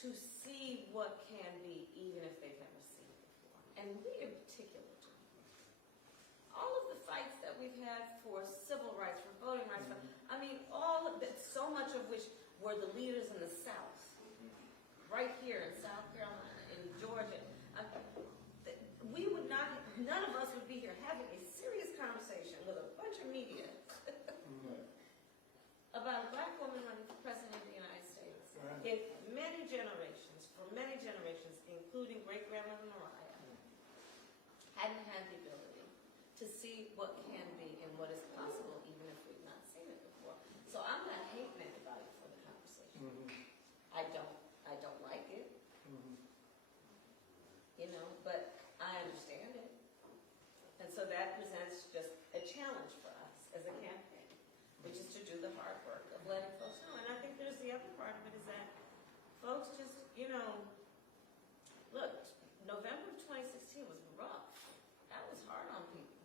to see what can be, even if they've never seen it before. And we in particular do. All of the fights that we've had for civil rights, for voting rights, I mean, all of it, so much of which were the leaders in the South, right here in South Carolina, in Georgia. We would not, none of us would be here having a serious conversation with a bunch of media about a black woman running for president of the United States. If many generations, for many generations, including great-grandmother Mariah, hadn't had the ability to see what can be and what is possible, even if we've not seen it before. So I'm not hating anybody for the conversation. I don't like it. You know, but I understand it. And so that presents just a challenge for us as a campaign, which is to do the hard work of letting folks know. And I think there's the other part of it is that folks just, you know, look, November of 2016 was rough. That was hard on people.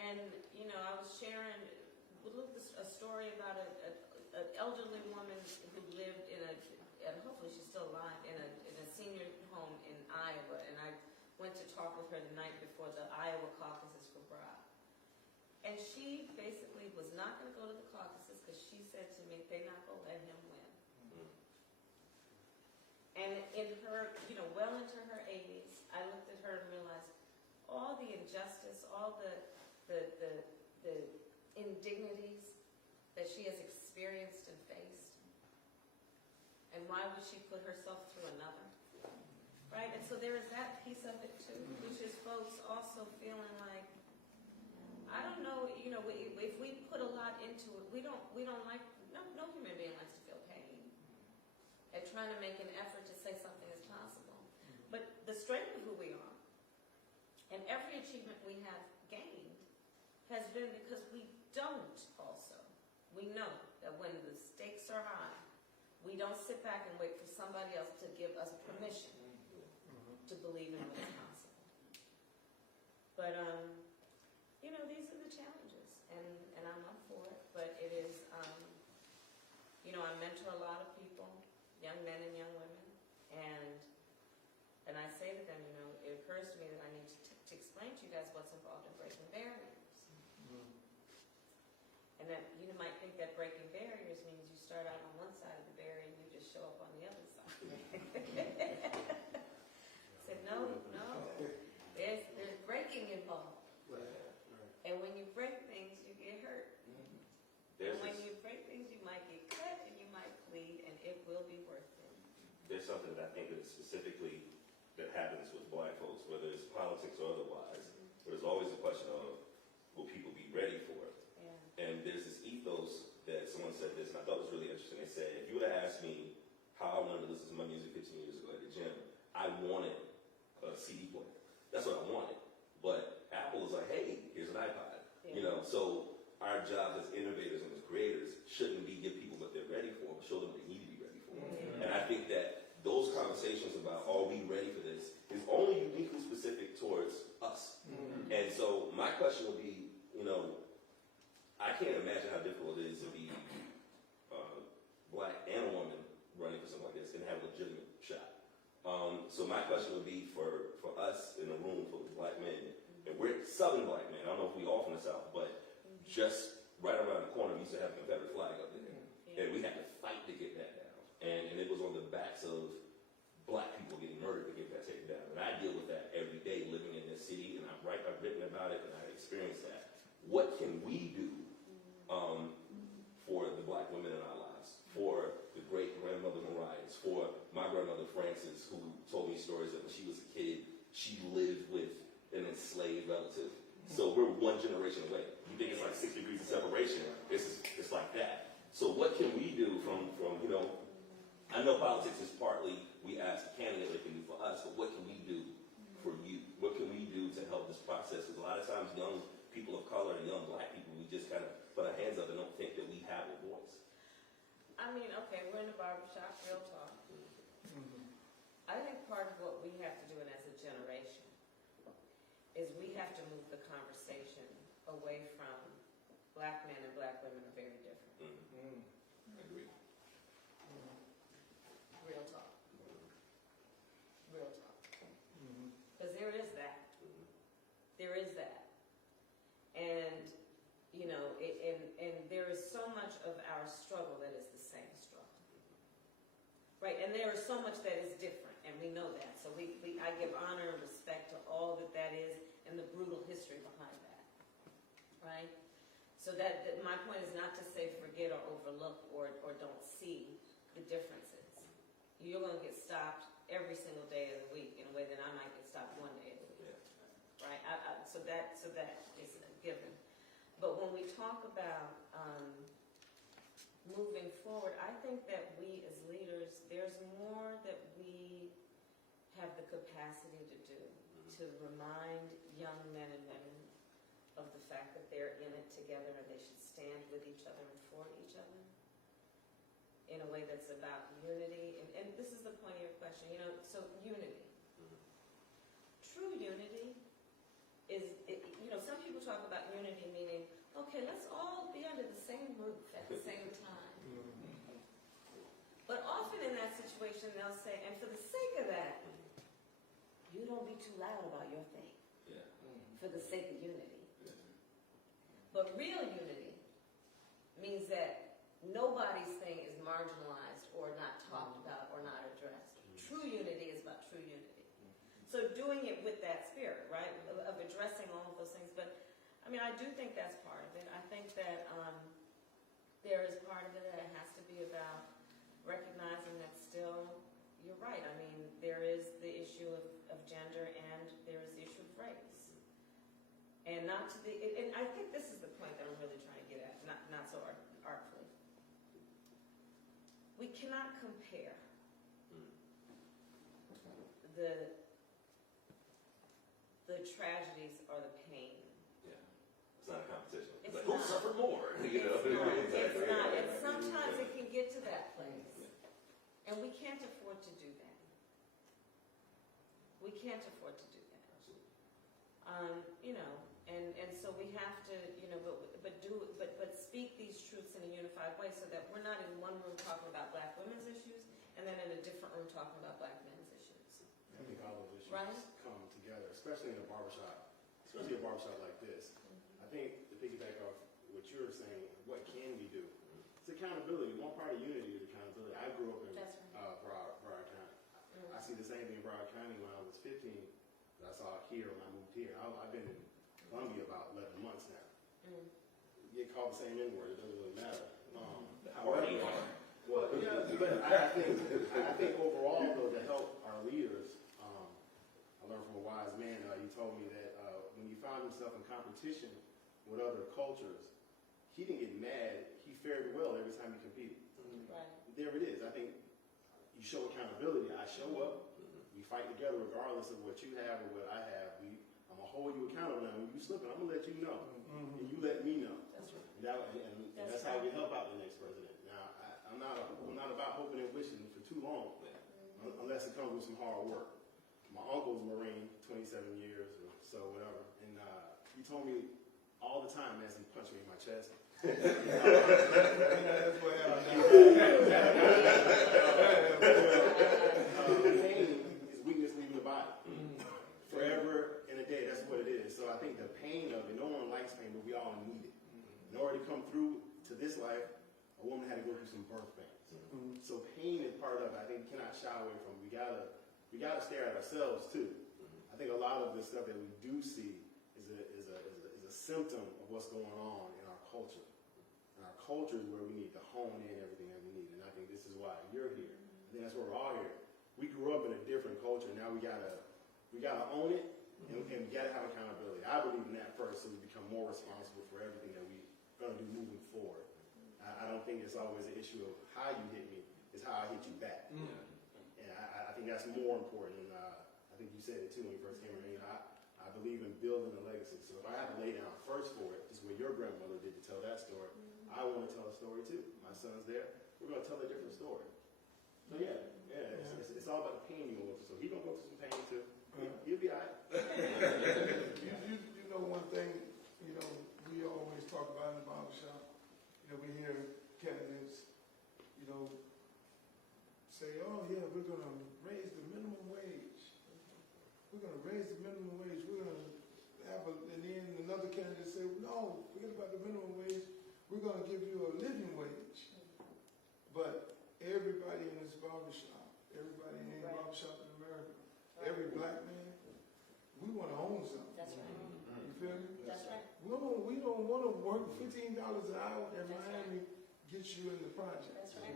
And, you know, I was sharing a story about an elderly woman who lived in and hopefully she's still alive, in a senior home in Iowa. And I went to talk with her the night before the Iowa caucuses for Brock. And she basically was not going to go to the caucuses because she said to me, they're not going to let him win. And in her, you know, well into her 80s, I looked at her and realized all the injustice, all the indignities that she has experienced and faced. And why would she put herself through another? Right? And so there is that piece of it too, which is folks also feeling like, I don't know, you know, if we put a lot into it, we don't like, no human being likes to feel pain. And trying to make an effort to say something is possible. But the strength of who we are, and every achievement we have gained, has been because we don't also. We know that when the stakes are high, we don't sit back and wait for somebody else to give us permission to believe in what's possible. But, you know, these are the challenges, and I'm up for it. But it is, you know, I mentor a lot of people, young men and young women, and I say to them, you know, it occurs to me that I need to explain to you guys what's involved in breaking barriers. And that you might think that breaking barriers means you start out on one side of the barrier and you just show up on the other side. I said, no, there's breaking involved. And when you break things, you get hurt. And when you break things, you might get cut and you might bleed, and it will be worth it. There's something that I think that specifically that happens with black folks, whether it's politics or otherwise, but there's always a question of, will people be ready for it? And there's this ethos that someone said this, and I thought it was really interesting. They said, if you would have asked me how I wanted to listen to my music 15 years ago at the gym, I wanted a CD player. That's what I wanted. But Apple is like, hey, here's an iPod. You know, so our job as innovators and as creators shouldn't be give people what they're ready for, but show them what they need to be ready for. And I think that those conversations about are we ready for this is only uniquely specific towards us. And so my question would be, you know, I can't imagine how difficult it is to be black and a woman running for something like this and have a legitimate shot. So my question would be for us in the room, for black men, and we're Southern black men, I don't know if we all from the South, but just right around the corner, we used to have a Confederate flag up there. And we had to fight to get that down. And it was on the backs of black people getting murdered to get that taken down. And I deal with that every day living in this city, and I've written about it, and I've experienced that. What can we do for the black women in our lives, for the great-grandmother Mariahs, for my grandmother Frances, who told me stories that when she was a kid, she lived with an enslaved relative. So we're one generation away. You think it's like 6 degrees of separation. It's like that. So what can we do from you know, I know politics is partly we ask the candidate what they can do for us, but what can we do for you? What can we do to help this process? Because a lot of times young people of color and young black people, we just kind of put our hands up and don't think that we have a voice. I mean, okay, we're in the barbershop, real talk. I think part of what we have to do, and as a generation, is we have to move the conversation away from black men and black women are very different. I agree. Real talk. Right, and there is so much that is different, and we know that. So I give honor and respect to all that is and the brutal history behind that, right? So that my point is not to say forget or overlook or don't see the differences. You're going to get stopped every single day of the week in a way that I might get stopped one day of the week, right? So that is a given. But when we talk about moving forward, I think that we as leaders, there's more that we have the capacity to do to remind young men and women of the fact that they're in it together and they should stand with each other and for each other in a way that's about unity. And this is the point of your question, so unity. True unity is, some people talk about unity meaning, okay, let's all be under the same roof at the same time. But often in that situation, they'll say, and for the sake of that, you don't be too loud about your thing. Yeah. For the sake of unity. Yeah. But real unity means that nobody's thing is marginalized or not talked about or not addressed. True unity is about true unity. So doing it with that spirit, right, of addressing all of those things. But, I do think that's part of it. I think that there is part of it that it has to be about recognizing that still, you're right. There is the issue of gender and there is the issue of race. And and I think this is the point that I'm really trying to get at, not so artfully. We cannot compare the tragedies or the pain. Yeah. It's not a competition. It's like, who not. suffered more? It's not. And sometimes it can get to that place. And we can't afford to do that. We can't afford to do that. And so we have to, but speak these truths in a unified way so that we're not in one room talking about black women's issues and then in a different room talking about black men's issues. I think all those issues Right? come together, especially in a barbershop, especially a barbershop like this. I think to piggyback off what you were saying, what can we do? It's accountability. One part of unity is accountability. I grew up in That's right. Broward County. I see the same thing in Broward County when I was 15 that I saw here when I moved here. I've been in Columbia about 11 months now. You get called the same N-word, it doesn't really matter. However, well, yeah, but I think overall, though, to help our leaders, I learned from a wise man. He told me that when he found himself in competition with other cultures, he didn't get mad. He fared well every time he competed. Right. There it is. I think you show accountability. I show up. We fight together regardless of what you have or what I have. I'm going to hold you accountable now. When you slipping, I'm going to let you know. And you let me know. That's right. And that's how we help out the next president. Now, I'm not about hoping and wishing for too long, unless it comes with some hard work. My uncle's a Marine, 27 years or so, whatever. And he told me all the time as he punched me in my chest. Pain is weakness leaving the body. Forever and a day, that's what it is. So I think the pain of it, no one likes pain, but we all need it. In order to come through to this life, a woman had to go through some birth pains. So pain is part of it. I think we cannot shy away from it. We gotta stare at ourselves too. I think a lot of the stuff that we do see is a symptom of what's going on in our culture. And our culture is where we need to hone in everything that we need. And I think this is why you're here. I think that's where we're all here. We grew up in a different culture. Now we gotta own it, and we gotta have accountability. I believe in that first, so we become more responsible for everything that we're gonna do moving forward. I don't think it's always an issue of how you hit me, it's how I hit you back. And I think that's more important. And I think you said it too when you first came in. I believe in building a legacy. So if I have to lay down first for it, just what your grandmother did to tell that story, I want to tell a story too. My son's there. We're going to tell a different story. So it's all about the pain you're going to go through. So he's going to go through some pain too. He'll be all right. You know one thing, we always talk about in the barbershop, we hear candidates, say, oh yeah, we're going to raise the minimum wage. We're going to raise the minimum wage. We're going to have and then another candidate say, no, forget about the minimum wage. We're going to give you a living wage. But everybody in this barbershop We don't want to work $15 an hour in That's right. Miami, get you in the project. That's right.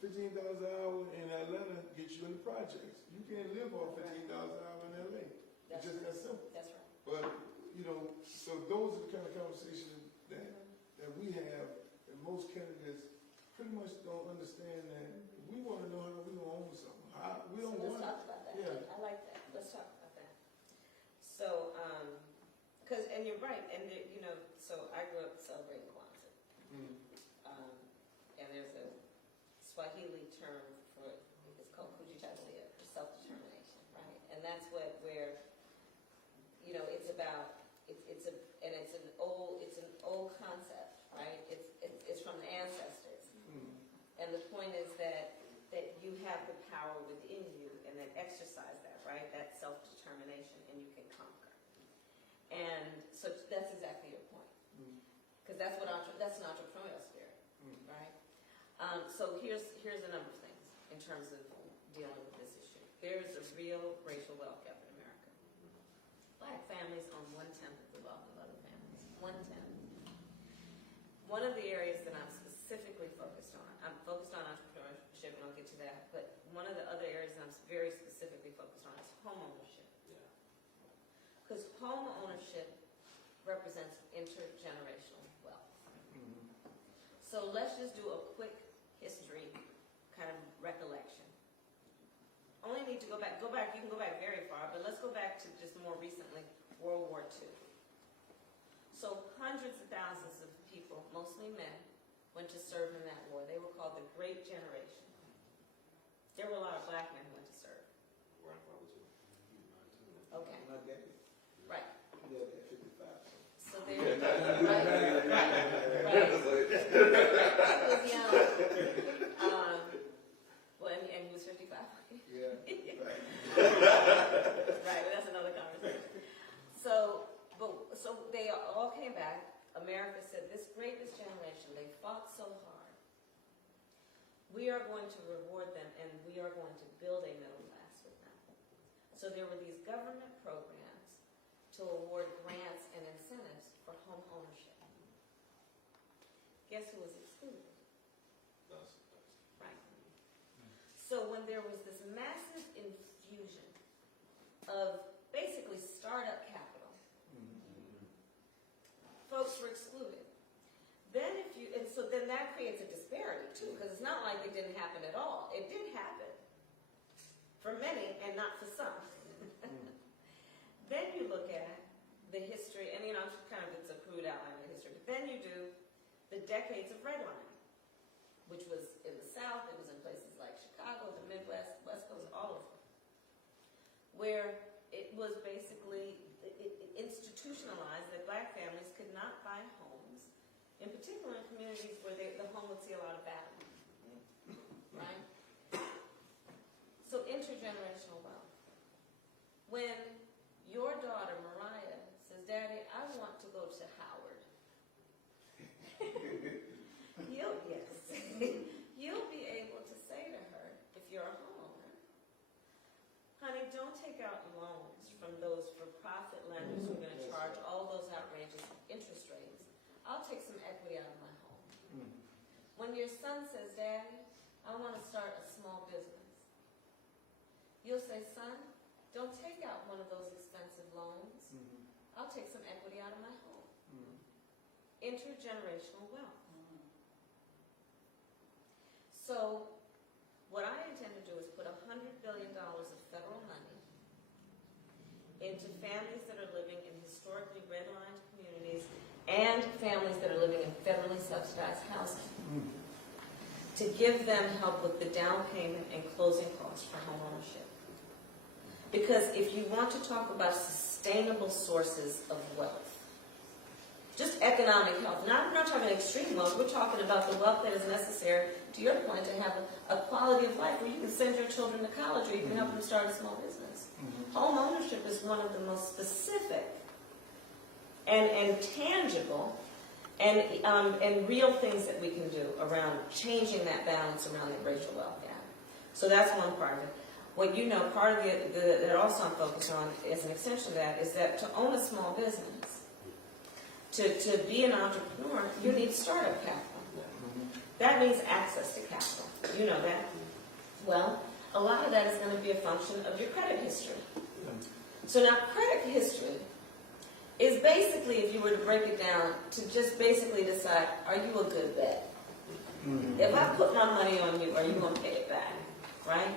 $15 an hour in Atlanta gets you in the projects. You can't live off $15 an hour in LA. It's just that simple. That's right. But, you know, so those are the kind of conversations that we have, and most candidates pretty much don't understand that. We want to know how we gonna own something. We don't So want let's talk about that. Yeah. I like that. Let's talk about that. So, and you're right, and you know, so I grew up celebrating Kwanzaa. And there's a Swahili term for it's called Kujitalia, for self-determination, right? And that's where you know it's about it's an old concept, right? It's from the ancestors, and the point is that you have the power within you, and then exercise that, right? That self-determination, and you can conquer. And so that's exactly your point, because that's an entrepreneurial spirit, right? So here's a number of things in terms of dealing with this issue. There's a real racial wealth gap in America. Black families own 1/10 of the wealth of other families. 1/10. One of the areas that I'm specifically focused on, I'm focused on entrepreneurship, and I'll get to that, but one of the other areas that I'm very specifically focused on is home ownership. Because home ownership represents intergenerational wealth. So let's just do a quick history kind of recollection. Only need to go back, you can go back very far, but let's go back to just more recently, World War II. So hundreds of thousands of people, mostly men, went to serve in that war. They were called the Great Generation. There were a lot of black men who went to serve. Okay. Not that. Right. Yeah, at 55. So there you go. Right. He was young. Well, and he was 55. Yeah. Right, but that's another conversation. So they all came back. America said, this greatest generation, they fought so hard. We are going to reward them, and we are going to build a middle class with them. So there were these government programs to award grants and incentives for home ownership. Guess who was excluded? Right. So when there was this massive infusion of basically startup capital, folks were excluded. Then then that creates a disparity too, because it's not like it didn't happen at all. It did happen for many and not for some. Then you look at the history, and it's a crude outline of the history, but then you do the decades of redlining, which was in the South, it was in places like Chicago, the Midwest, West Coast, all of them, where it was basically institutionalized that black families could not buy homes, in particular in communities where the home would see a lot of battle, right? So intergenerational wealth. When your daughter, Mariah, says, Daddy, I want to go to Howard, you'll be able to say to her, if you're a homeowner, honey, don't take out loans from those for-profit lenders who are going to charge all those outrageous interest rates. I'll take some equity out of my home. When your son says, Daddy, I want to start a small business, you'll say, son, don't take out one of those expensive loans. I'll take some equity out of my home. Intergenerational wealth. So what I intend to do is put $100 billion of federal money into families that are living in historically redlined communities and families that are living in federally subsidized housing to give them help with the down payment and closing costs for home ownership. Because if you want to talk about sustainable sources of wealth, just economic health, I'm not talking extreme wealth, we're talking about the wealth that is necessary, to your point, to have a quality of life where you can send your children to college or you can help them start a small business. Home ownership is one of the most specific and tangible and real things that we can do around changing that balance around the racial wealth gap. So that's one part of it. What you know, part of that also I'm focused on as an extension of that is that to own a small business, to be an entrepreneur, you need startup capital. That means access to capital. You know that. Well, a lot of that is going to be a function of your credit history. So now credit history is basically, if you were to break it down, to just basically decide, are you a good bet? If I put my money on you, are you going to pay it back? Right?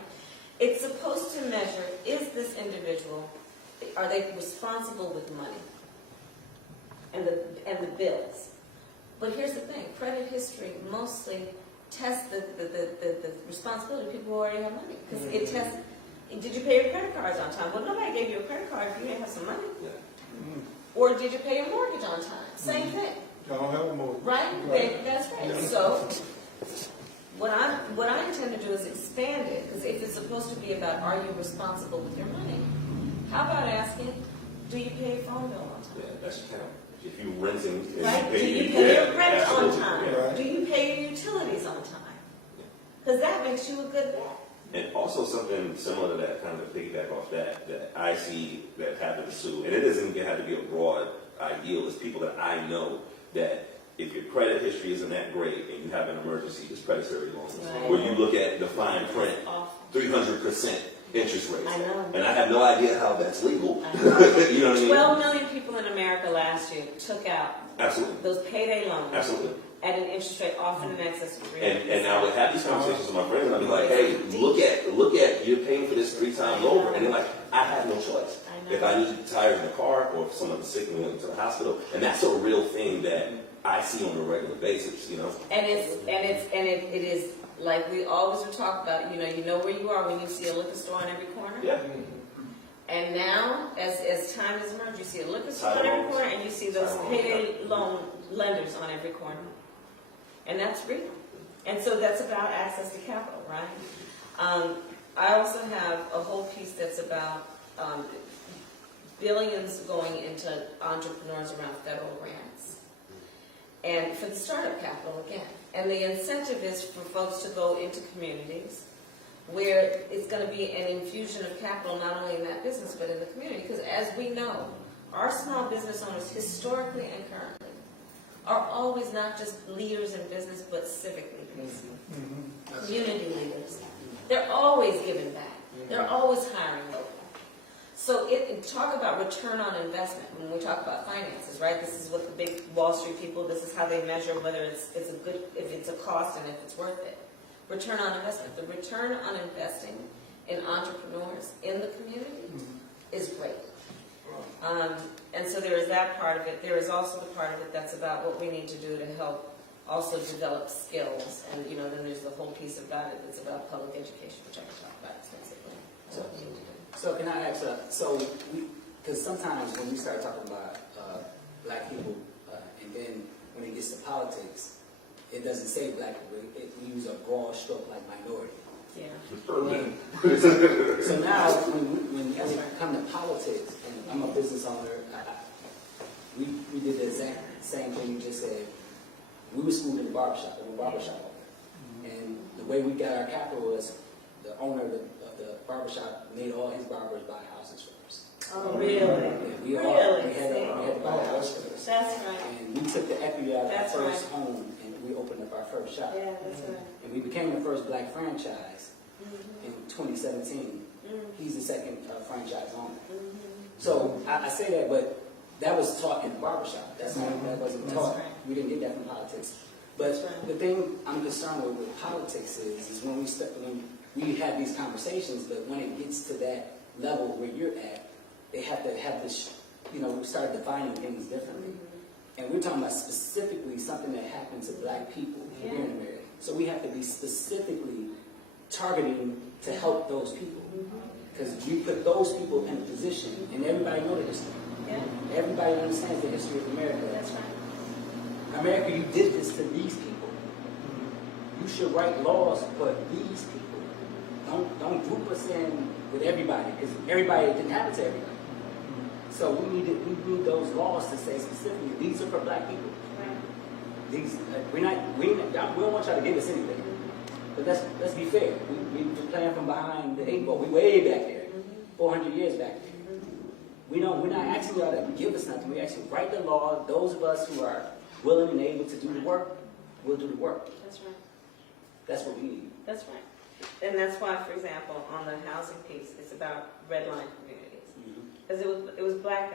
It's supposed to measure, is this individual, are they responsible with money and the bills? But here's the thing, credit history mostly tests the responsibility of people who already have money. Because it tests, did you pay your credit cards on time? Well, nobody gave you a credit card if you didn't have some money. Or did you pay your mortgage on time? Same thing. I don't have a mortgage. Right? That's right. So what I intend to do is expand it, because if it's supposed to be about are you responsible with your money, how about asking, do you pay your phone bill on time? Yeah, that should count. If you're renting, and Right? Do you yeah, pay your rent on absolutely, time? yeah. Do you pay your utilities on time? Because that makes you a good bet. And also something similar to that, kind of piggyback off that I see that happens too, and it doesn't have to be a broad ideal, it's people that I know that if your credit history isn't that great and you have an emergency, it's predatory loans, Right. where you look at the fine print, Awful. 300% interest rates. I know. And I have no idea how that's legal. I know. You know what I mean? 12 million people in America last year took out Absolutely. those payday loans Absolutely. at an interest rate often in excess of 3%. And I would have these conversations with my friends, and I'd be like, hey, look at, you're paying for this 3 times over. And they're like, I have no choice. I know. If I need tires in the car, or if someone's sick and going to the hospital. And that's a real thing that I see on a regular basis, you know? And it is like we always would talk about, you know where you are when you see a liquor store on every corner. Yeah. And now, as time has emerged, you see a liquor store on every corner, and you see those payday loan lenders on every corner. And that's real. And so that's about access to capital, right? I also have a whole piece that's about billions going into entrepreneurs around federal grants. And for the startup capital, again. And the incentive is for folks to go into communities where it's going to be an infusion of capital, not only in that business, but in the community. Because as we know, our small business owners, historically and currently, are always not just leaders in business, but civic leaders, community leaders. They're always giving back. They're always hiring local. So talk about return on investment when we talk about finances, right? This is what the big Wall Street people, this is how they measure whether it's a good, if it's a cost and if it's worth it. Return on investment. The return on investing in entrepreneurs in the community is great. And so there is that part of it. There is also the part of it that's about what we need to do to help also develop skills. And, then there's the whole piece about it that's about public education, which I can talk about extensively. So what we need to do. So can I ask, because sometimes when we start talking about black people, and then when it gets to politics, it doesn't say black people, we use a broad stroke like minority. Yeah. So now, when it comes to politics, and I'm a business owner, we did the exact same thing you just said. We were schooled in the barbershop, I'm a barbershop owner. And the way we got our capital was the owner of the barbershop made all his barbers buy houses first. Oh, really? We had to buy a house first. That's right. And we took the equity out of our That's first right. home, and we opened up our first shop. Yeah, that's right. And we became the first black franchise in 2017. He's the second franchise owner. So I say that, but that was taught in the barbershop. That wasn't taught. right. We didn't get that from politics. But That's right. the thing I'm concerned with politics is when we have these conversations, but when it gets to that level where you're at, they have to have this, we start defining things differently. And we're talking about specifically something that happens to black people here in America. So we have to be specifically targeting to help those people. Because you put those people in a position, and everybody knows the history. Yeah, Everybody understands the history of America. that's right. America, you did this to these people. You should write laws for these people. Don't group us in with everybody, because everybody didn't happen to everybody. So we need those laws to say specifically these are for black people. These we don't want y'all to give us anything. But let's be fair. We're playing from behind the 8 ball. We way back there, 400 years back there. We're not asking y'all to give us nothing. We actually write the law. Those of us who are willing and able to do the work, will do the work. That's right. That's what we need. That's right. And that's why, for example, on the housing piece, it's about redline communities. Because it was black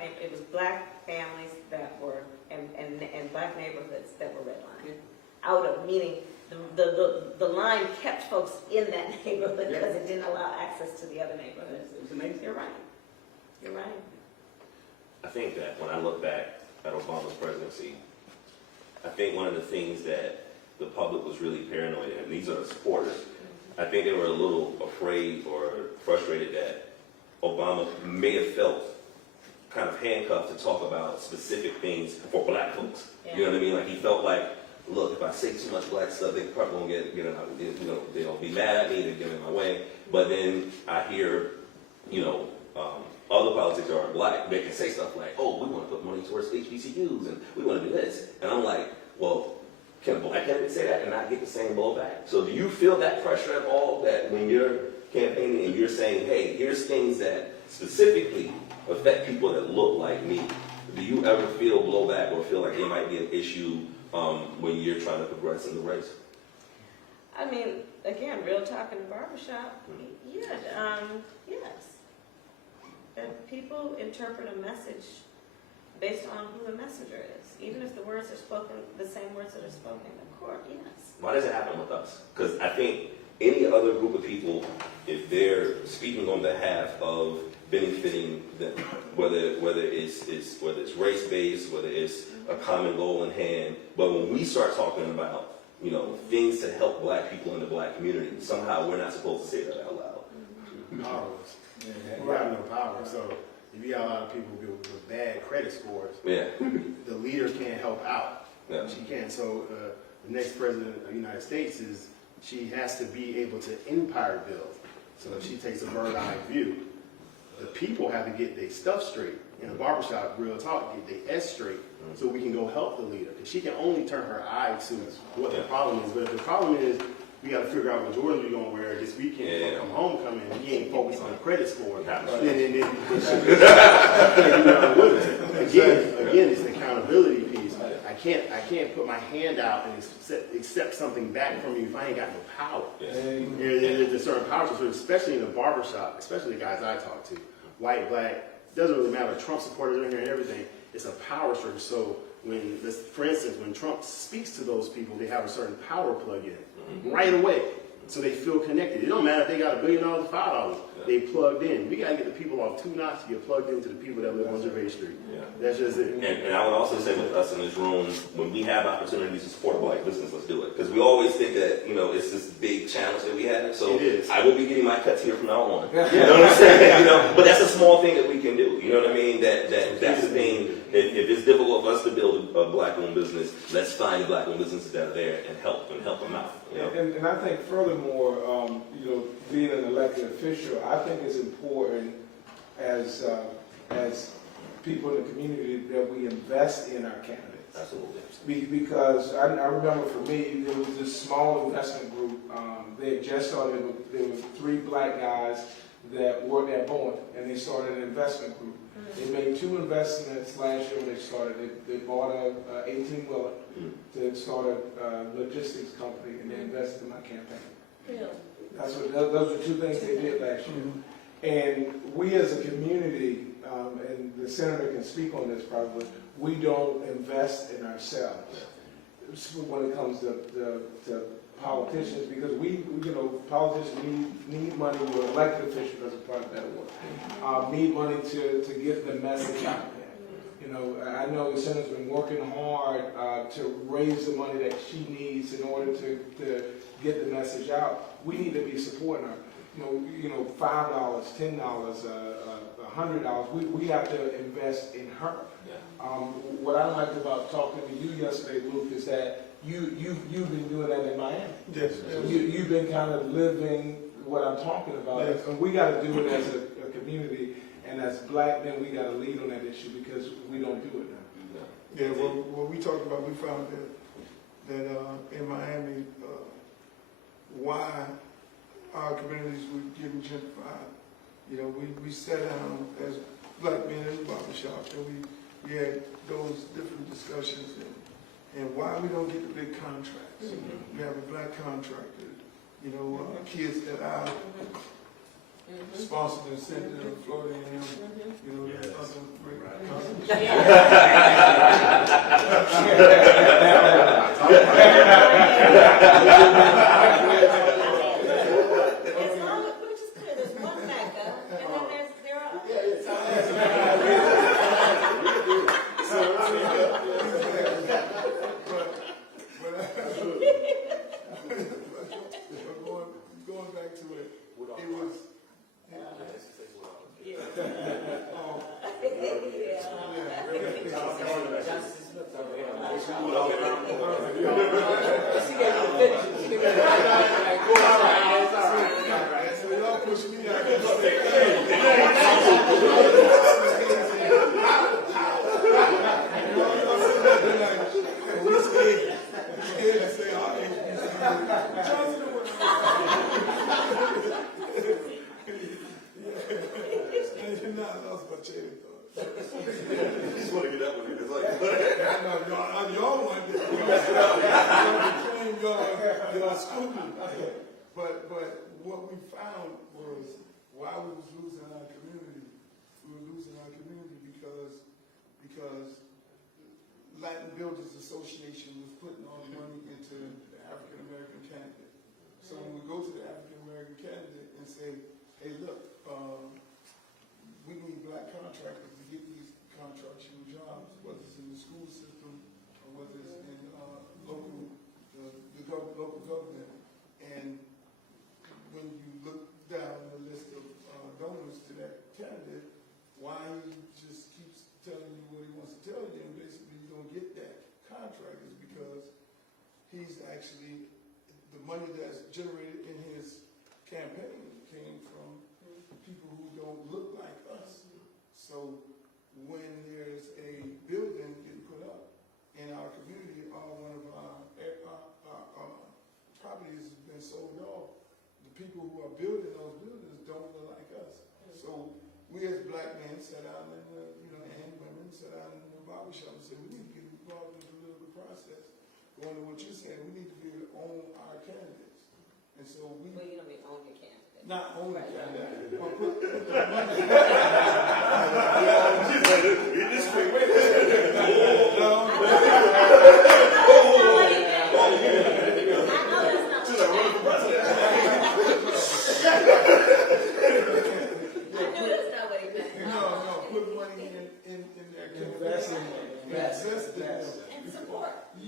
families that were, and black neighborhoods that were redlined. Out of, meaning the line kept folks in that neighborhood because it didn't allow access to the other neighborhoods. It was amazing. You're right. You're right. I think that when I look back at Obama's presidency, I think one of the things that the public was really paranoid, and these are the supporters, I think they were a little afraid or frustrated that Obama may have felt kind of handcuffed to talk about specific things for black folks. You know what I mean? Like he felt like, look, if I say too much black stuff, they probably won't they'll be mad at me, they'll get in my way. But then I hear, other politics are black, they can say stuff like, oh, we want to put money towards HBCUs and we want to do this. And I'm like, well, can a black candidate say that and not get the same blowback? So do you feel that pressure at all, that when you're campaigning and you're saying, hey, here's things that specifically affect people that look like me, do you ever feel blowback or feel like it might be an issue when you're trying to progress in the race? I mean, again, real talk in the barbershop, yes. That people interpret a message based on who the messenger is. Even if the words are spoken, the same words that are spoken in court, yes. Why does it happen with us? Because I think any other group of people, if they're speaking on behalf of benefiting them, whether it's race-based, whether it's a common goal in hand, but when we start talking about, things to help black people in the black community, somehow we're not supposed to say that out loud. Powerless. We have no power. So if you got a lot of people with bad credit scores, the leader can't help out. She can't. So the next president of the United States she has to be able to empire build. So if she takes a bird's-eye view, the people have to get their stuff straight. In a barbershop, real talk, get their S straight, so we can go help the leader. Because she can only turn her eye to what the problem is. But if the problem is, we got to figure out what Jordan we're going to wear this weekend for homecoming, and he ain't focused on the credit score. Then again, it's the accountability piece. I can't put my hand out and accept something back from you if I ain't got no power. There's a certain power, especially in the barbershop, especially the guys I talk to, white, black, doesn't really matter. Trump supporters are in here and everything. It's a power structure. So for instance, when Trump speaks to those people, they have a certain power plug in right away. So they feel connected. It don't matter if they got $1 billion or $5. They plugged in. We got to get the people off 2 knots to get plugged into the people that live on Gervais Street. That's just it. And I would also say with us in this room, when we have opportunities to support a black business, let's do it. Because we always think that, it's this big challenge that we have. So I will be getting my cuts here from now on. You know what I'm saying? But that's a small thing that we can do. You know what I mean? That's the thing. If it's difficult for us to build a black-owned business, let's find black-owned businesses that are there and help them out. And I think furthermore, being an elected official, I think it's important as people in the community that we invest in our candidates. Absolutely. Because I remember for me, there was this small investment group. They had just started. There were 3 black guys that worked at Boeing, and they started an investment group. They made 2 investments last year when they started. They bought a 18-wheeler to start a logistics company, and they invested in my campaign. Really? Those are 2 things they did last year. And we as a community, and the senator can speak on this probably, we don't invest in ourselves when it comes to politicians, because politicians need money, or elected officials, as a part of that word, need money to get the message out there. I know the senator's been working hard to raise the money that she needs in order to get the message out. We need to be supporting her. $5, $10, $100. We have to invest in her. What I liked about talking to you yesterday, Luke, is that you've been doing that in Miami. Yes. You've been kind of living what I'm talking about, and we got to do it as a community, and as black men, we got to lead on that issue because we don't do it now. Yeah, what we talked about, we found that in Miami, why our communities were getting gentrified. We sat down as black men in the barbershop, and we had those different discussions and why we don't get the big contracts. We have a black contractor, you know, kids that I sponsored and sent to Florida and you know, there's other great companies. As long as we're just clear, there's one backup, and then there are others. Going back to it, it was. So y'all push me out. I lost my chain of thought. You just want to get that one in. It's like, Y'all want to claim y'all school. But what we found was why we was losing our community. We were losing our community because Latin Builders Association was putting all the money into the African American candidate. So when we go to the African American candidate and say, hey, look, we need black contractors to get these contractual jobs, whether it's in the school system or whether it's in local government. And when you look down the list of donors to that candidate, why he just keeps telling you what he wants to tell you, and basically you don't get that contract is because he's actually, the money that's generated in his campaign came from people who don't look like us. So when there's a building getting put up in our community, or one of our properties has been sold off, the people who are building those buildings don't look like us. So we as black men sat down and and women sat down in the barbershop and said, we need to get involved in the political process. Going to what you're saying, we need to be able to own our candidates. And so we... Well, you don't mean own your candidate. Not own the candidate, but put the money...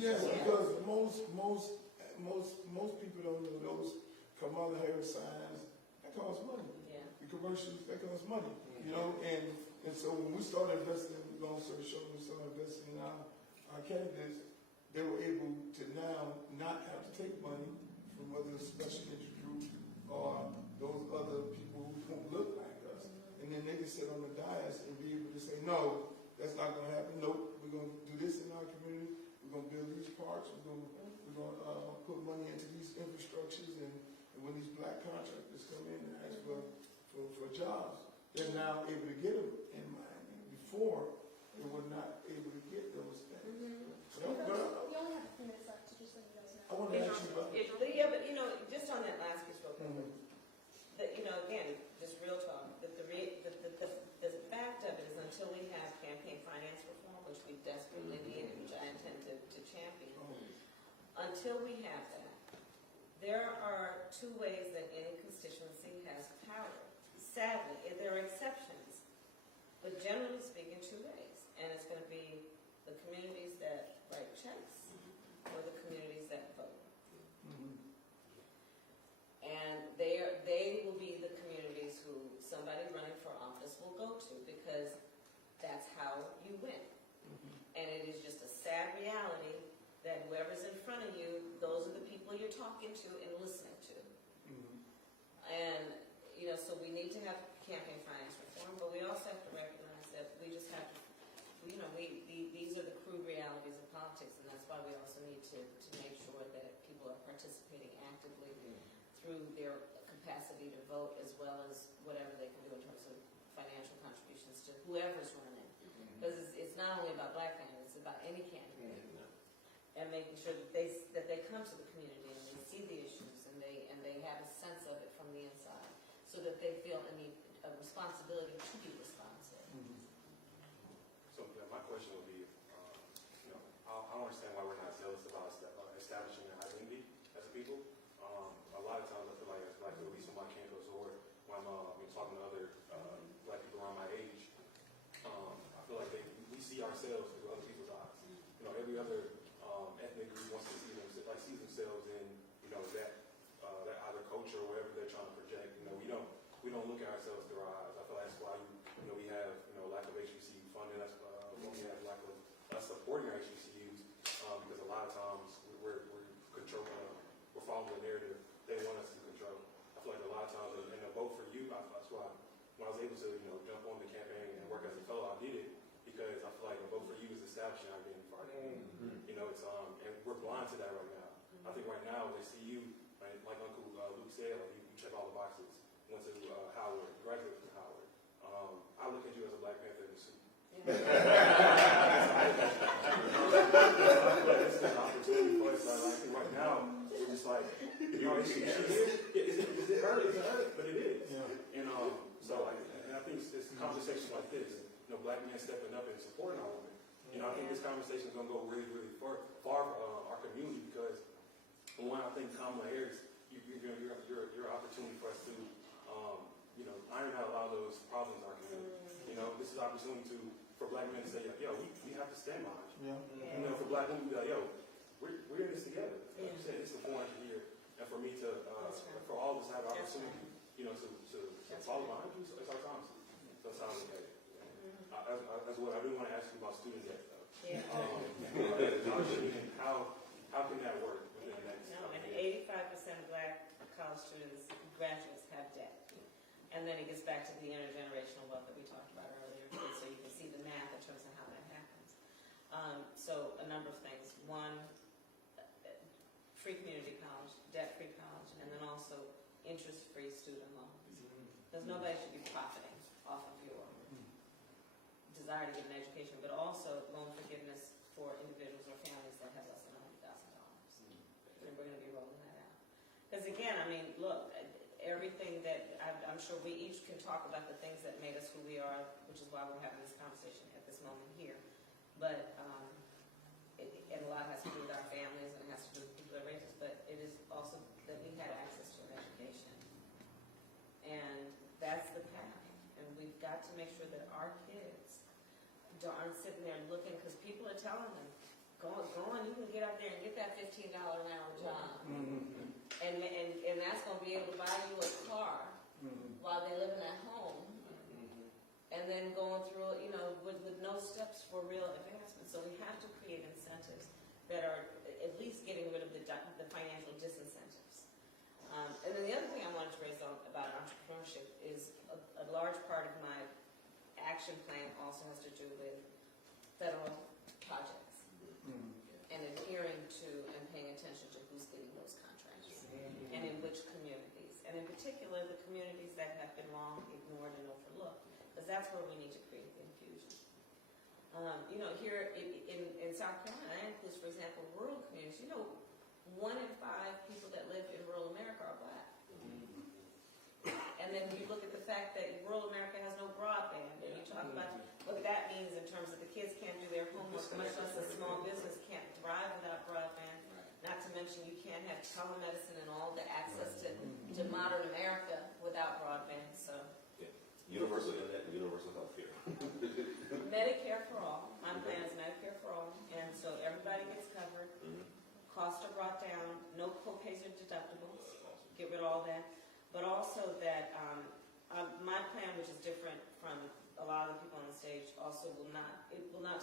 Yes, because most people don't know those Kamala signs. That costs money. Yeah. The commercials, that costs money. You know, and so when we started investing, long story short, we started investing in our candidates, they were able to now not have to take money from other special interest groups or those other people who don't look like us. And then they can sit on the dais and be able to say, no, that's not going to happen. Nope, we're going to do this in our community. We're going to build these parks. We're going to put money into these infrastructures. And when these black contractors come in and ask for jobs, they're now able to get them in Miami. Before, they were not able to get those things. So, You only have a few minutes left, just so you guys know. I want to ask you about Yeah, but just on that last piece real quick, that, again, just real talk, that the fact of it is until we have campaign finance reform, which we desperately need and which I intend to champion, until we have that, there are two ways that any constituency has power. Sadly, there are exceptions, but generally speaking, two ways. And it's going to be the communities that write checks or the communities that vote. And they will be the communities who somebody running for office will go to because that's how you win. And it is just a sad reality that whoever's in front of you, those are the people you're talking to and listening to. And, so we need to have campaign finance reform, but we also have to recognize that we just have to, these are the crude realities of politics, and that's why we also need to make sure that people are participating actively through their capacity to vote, as well as whatever they can do in terms of financial contributions to to whoever's running. Because it's not only about black families, it's about any candidate. And making sure that they come to the community and they see the issues and they have a sense of it from the inside, so that they feel a responsibility to be responsive. So my question would be, I don't understand why we're not zealous about establishing an identity as a people. A lot of times I feel like, at least on my campus or when I'm talking to other black people around my age, I feel like we see ourselves through other people's eyes. Every other ethnic group wants to see sees themselves in that either culture or whatever they're trying to project. We don't look at ourselves through our eyes. I feel like that's why we have lack of HBCU funding. That's why we have lack of us supporting our HBCUs because a lot of times we're controlling, we're following the narrative they want us to control. I feel like a lot of times in a vote for you, that's why when I was able to jump on the campaign and work as a fellow, I did it because I feel like a vote for you is establishing our identity for our community. It's and we're blind to that right now. I think right now they see you, like Uncle Luke said, like you check all the boxes. Went to Howard, graduated from Howard. I look at you as a Black Panther in the suit. I feel like this is an opportunity for us. I think right now we're just like, is it hurt? It's hurt, but it is. Yeah. And I think it's conversations like this, Black men stepping up and supporting our women. I think this conversation is going to go really, really far for our community because when I think Kamala Harris, you're an opportunity for us to, iron out a lot of those problems in our community. This is an opportunity for Black men to say, yo, we have to stand behind you. Yeah. For Black women to be like, yo, we're in this together. Like you said, it's important to hear, and for me to, for all of us to have an opportunity, to follow behind you. It's our time. That's how I look at it. That's what I do want to ask you about student debt, though. Yeah. How can that work within the next? No, and 85% of Black college students, graduates, have debt. And then it gets back to the intergenerational wealth that we talked about earlier. So you can see the math in terms of how that happens. So a number of things. One, free community college, debt-free college, and then also interest-free student loans. Because nobody should be profiting off of your desire to get an education, but also loan forgiveness for individuals or families that have less than $100,000. And we're going to be rolling that out. Because again, look, everything that I'm sure we each can talk about the things that made us who we are, which is why we're having this conversation at this moment here. But and a lot has to do with our families and it has to do with people that raised us, but it is also that we had access to an education. And that's the path. And we've got to make sure that our kids aren't sitting there looking, because people are telling them, go on, you can get out there and get that $15 an hour job. And that's going to be able to buy you a car while they're living at home. And then going through, with no steps for real advancement. So we have to create incentives that are at least getting rid of the financial disincentives. And then the other thing I wanted to raise about entrepreneurship is a large part of my action plan also has to do with federal projects and adhering to and paying attention to who's getting those contracts and in which communities, and in particular the communities that have been long ignored and overlooked, because that's where we need to create the infusion. Here in South Carolina, that includes, for example, rural communities. 1 in 5 people that live in rural America are Black. And then you look at the fact that rural America has no broadband, and you talk about what that means in terms of the kids can't do their homework, much less a small business can't thrive without broadband. Not to mention you can't have telemedicine and all the access to modern America without broadband. So universal internet and universal health care. Medicare for all. My plan is Medicare for all, and so everybody gets covered. Costs are brought down. No co-pays or deductibles. Get rid of all that. But also that my plan, which is different from a lot of the people on the stage, also will not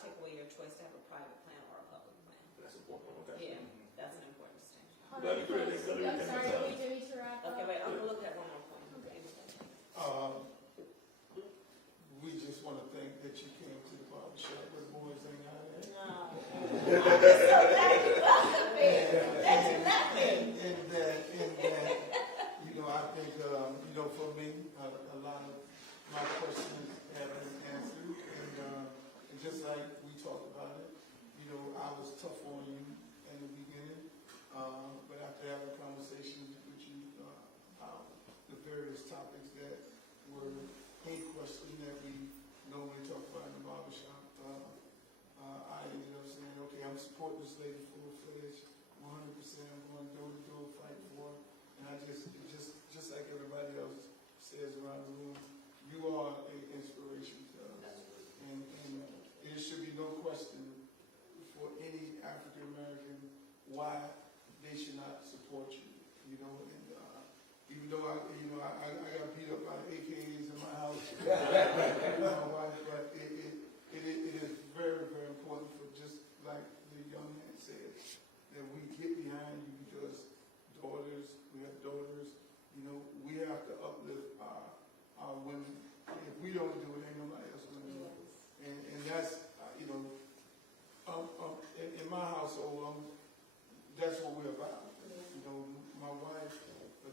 take away your choice to have a private plan or a public plan. That's important. Okay. Yeah, that's an important distinction. Glad you created it. I'm sorry, we do need to wrap up. Okay, wait, I'm gonna look at one more point. We just want to thank that you came to the barbershop where the boys hang out at. No. I'm just so glad you welcomed me. That you left me. And that, I think, for me, a lot of my questions have been answered.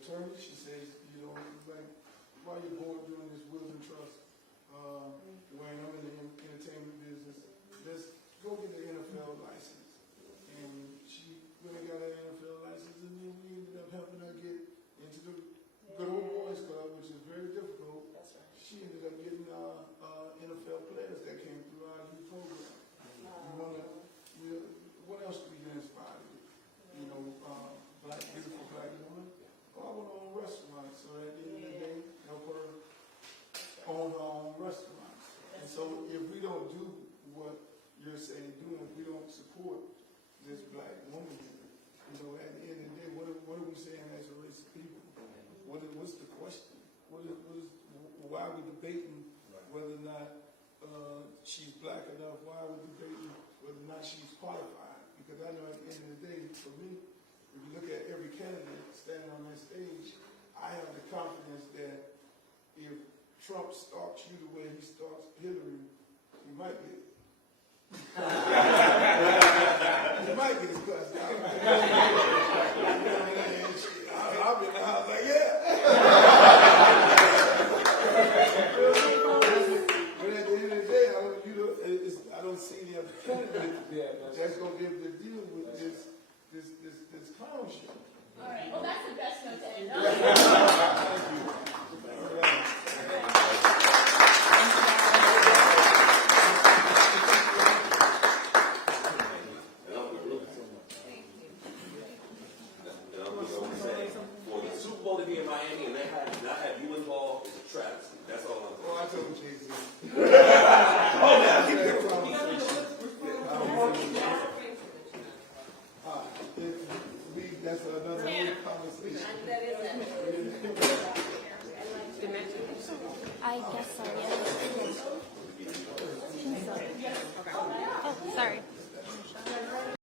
attorney, she says, you know, like, while you're bored doing this wills and trust, Wayne, I'm in the entertainment business, let's go get the NFL license. And she went and got an NFL license, and then we ended up helping her get into the good old boys club, which is very difficult. That's right. She ended up getting NFL players that came through our youth program. What else do we get inspired with? You know, beautiful black woman. Well, I want to own restaurants, so at the end of the day, help her own her own restaurants. And so if we don't do what you're saying, if we don't support this black woman, you know, at the end of the day, what are we saying as a race of people? What's the question? Why are we debating whether or not she's black enough? Why are we debating whether or not she's qualified? Because I know at the end of the day, for me, if you look at every candidate standing on that stage, I have the confidence that if Trump stalks you the way he stalks Hillary, he might get it. He might get his cussed out. I'll be in the house like, yeah. But at the end of the day, I don't see the other candidate that's going to be able to deal with this clown show. All right. Well, that's the best note to end on. Thank you. All right. For the Super Bowl to be in Miami and not have you involved is a travesty. That's all I'm saying. Oh, I told you, Jay-Z. Oh, now, keep it. That's another conversation. That is it. I guess so, yeah.